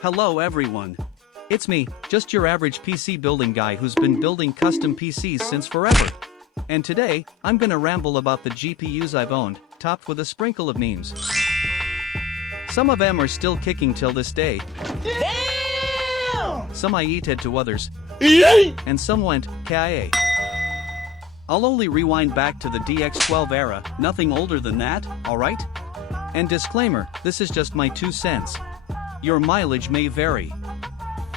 Hello everyone. It's me, just your average PC building guy who's been building custom PCs since forever. And today, I'm gonna ramble about the GPUs I've owned, topped with a sprinkle of memes. Some of them are still kicking till this day. Damn! Some I eated to others. And some went KIA. I'll only rewind back to the DX12 era, nothing older than that, alright? And disclaimer, this is just my 2 cents. Your mileage may vary.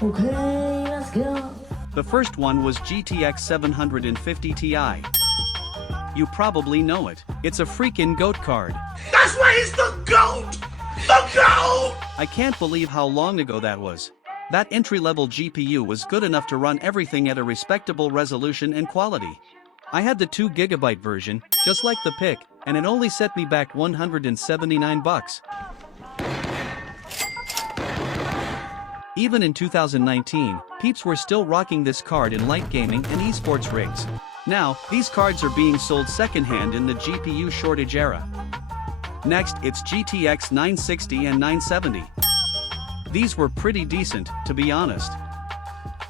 Okay, let's go. The first one was GTX 750 Ti. You probably know it. It's a freaking GOAT card. That's why he's the GOAT! The GOAT! I can't believe how long ago that was. That entry-level GPU was good enough to run everything at a respectable resolution and quality. I had the 2GB version, just like the pic, and it only set me back $179. Even in 2019, peeps were still rocking this card in light gaming and esports rigs. Now, these cards are being sold secondhand in the GPU shortage era. Next, it's GTX 960 and 970. These were pretty decent, to be honest.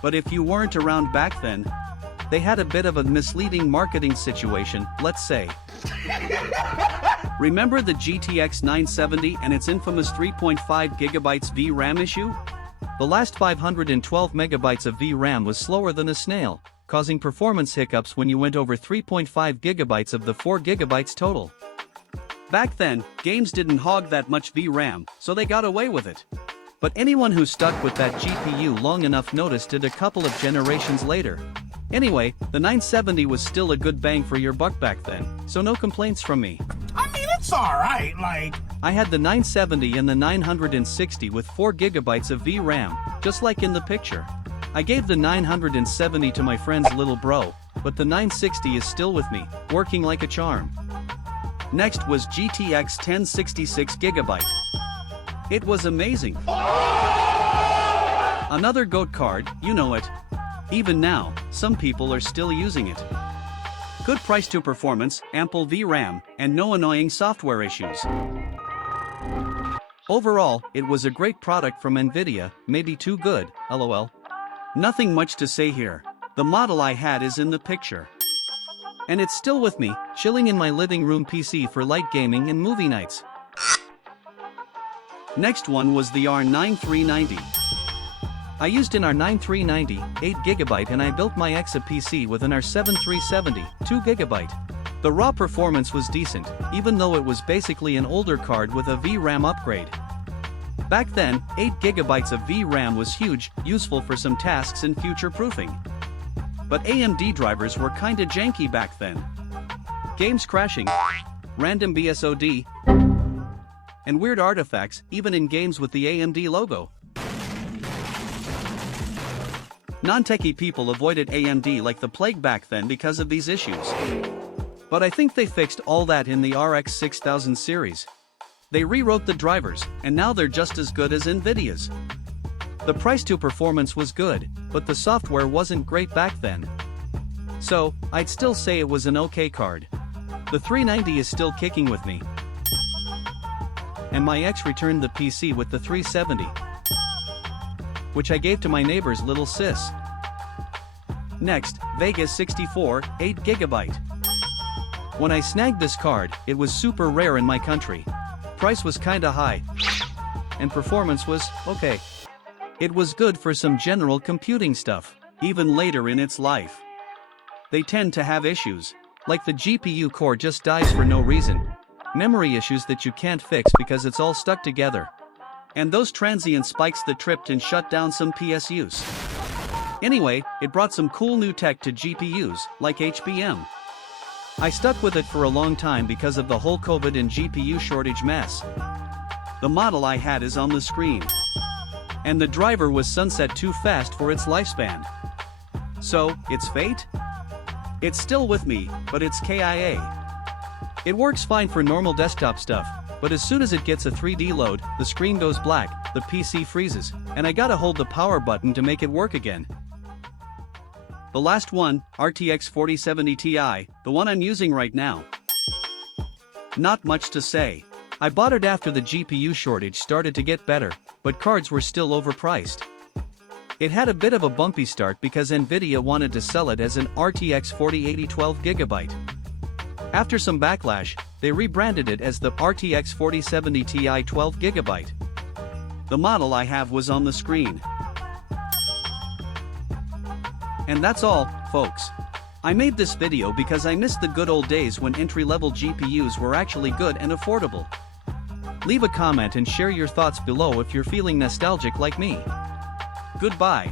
But if you weren't around back then, they had a bit of a misleading marketing situation, let's say. Remember the GTX 970 and its infamous 3.5GB VRAM issue? The last 512 megabytes of VRAM was slower than a snail, causing performance hiccups when you went over 3.5 gigabytes of the 4 gigabytes total. Back then, games didn't hog that much VRAM, so they got away with it. But anyone who stuck with that GPU long enough noticed it a couple of generations later. Anyway, the 970 was still a good bang for your buck back then, so no complaints from me. I mean, it's alright, like... I had the 970 and the 960 with 4 gigabytes of VRAM, just like in the picture. I gave the 970 to my friend's little bro, but the 960 is still with me, working like a charm. Next was GTX 1066GB. It was amazing. Another GOAT card, you know it. Even now, some people are still using it. Good price to performance, ample VRAM, and no annoying software issues. Overall, it was a great product from Nvidia, maybe too good, lol. Nothing much to say here. The model I had is in the picture. And it's still with me, chilling in my living room PC for light gaming and movie nights. Next one was the R9390. I used an R9390, 8GB, and I built my Exa PC with an R7370, 2GB. The raw performance was decent, even though it was basically an older card with a VRAM upgrade. Back then, 8GB of VRAM was huge, useful for some tasks and future-proofing. But AMD drivers were kinda janky back then. Games crashing, random BSOD, and weird artifacts, even in games with the AMD logo. Non-techie people avoided AMD like the plague back then because of these issues. But I think they fixed all that in the RX 6000 series. They rewrote the drivers, and now they're just as good as Nvidia's. The price to performance was good, but the software wasn't great back then. So, I'd still say it was an okay card. The 390 is still kicking with me. And my ex returned the PC with the 370, which I gave to my neighbor's little sis. Next, Vegas 64, 8GB. When I snagged this card, it was super rare in my country. Price was kinda high. And performance was okay. It was good for some general computing stuff, even later in its life. They tend to have issues. Like the GPU core just dies for no reason. Memory issues that you can't fix because it's all stuck together. And those transient spikes that tripped and shut down some PSUs. Anyway, it brought some cool new tech to GPUs, like HBM. I stuck with it for a long time because of the whole COVID and GPU shortage mess. The model I had is on the screen. And the driver was sunset too fast for its lifespan. So, it's fate? It's still with me, but it's KIA. It works fine for normal desktop stuff. But as soon as it gets a 3D load, the screen goes black, the PC freezes, and I gotta hold the power button to make it work again. The last one, RTX 4070 Ti, the one I'm using right now. Not much to say. I bought it after the GPU shortage started to get better, but cards were still overpriced. It had a bit of a bumpy start because Nvidia wanted to sell it as an RTX 4080 12GB. After some backlash, they rebranded it as the RTX 4070 Ti 12GB. The model I have was on the screen. And that's all, folks. I made this video because I missed the good old days when entry-level GPUs were actually good and affordable. Leave a comment and share your thoughts below if you're feeling nostalgic like me. Goodbye.